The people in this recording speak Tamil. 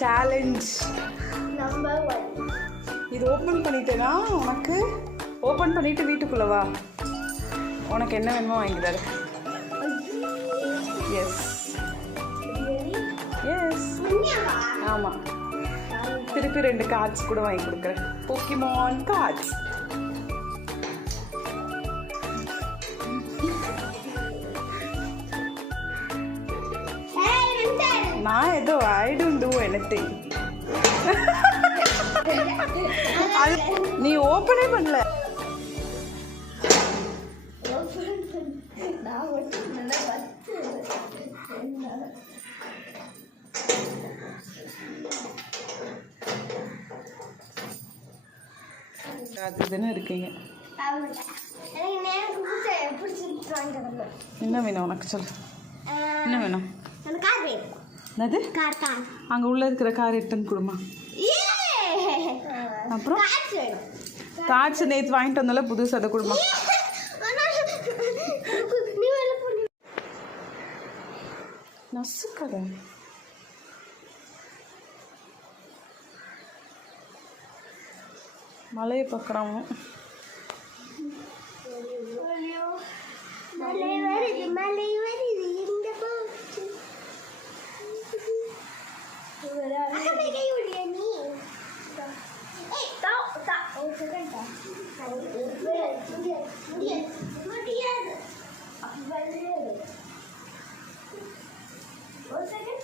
Challenge number 1. இது ஓப்பன் பண்ணிட்டேனா உனக்கு? ஓப்பன் பண்ணிட்டு வீட்டுக்குள்ள வா, உனக்கு என்ன வேணுமோ வாங்கி தரேன். எஸ் எஸ் ஆமாம், திருப்பி 2 கார்ட்ஸ் கூட வாங்கி கொடுக்குறேன். Pokemon cards. நான் ஏதோ ஐ டோன்ட் டூ எனிதிங். நீ ஓப்பனே பண்ணல. அதுதானே இருக்கீங்க. என்ன வேணும் உனக்கு? சொல்லு, என்ன வேணும்? என்னது? அங்கே உள்ள இருக்கிற கார் எடுத்துன்னு கொடுமா. அப்புறம் கார்ட்ஸ் நேற்று வாங்கிட்டு வந்தால புதுசு, அதை கொடுமா. நசுக்கடை மலையை பார்க்குறான். ஒரு செகண்ட்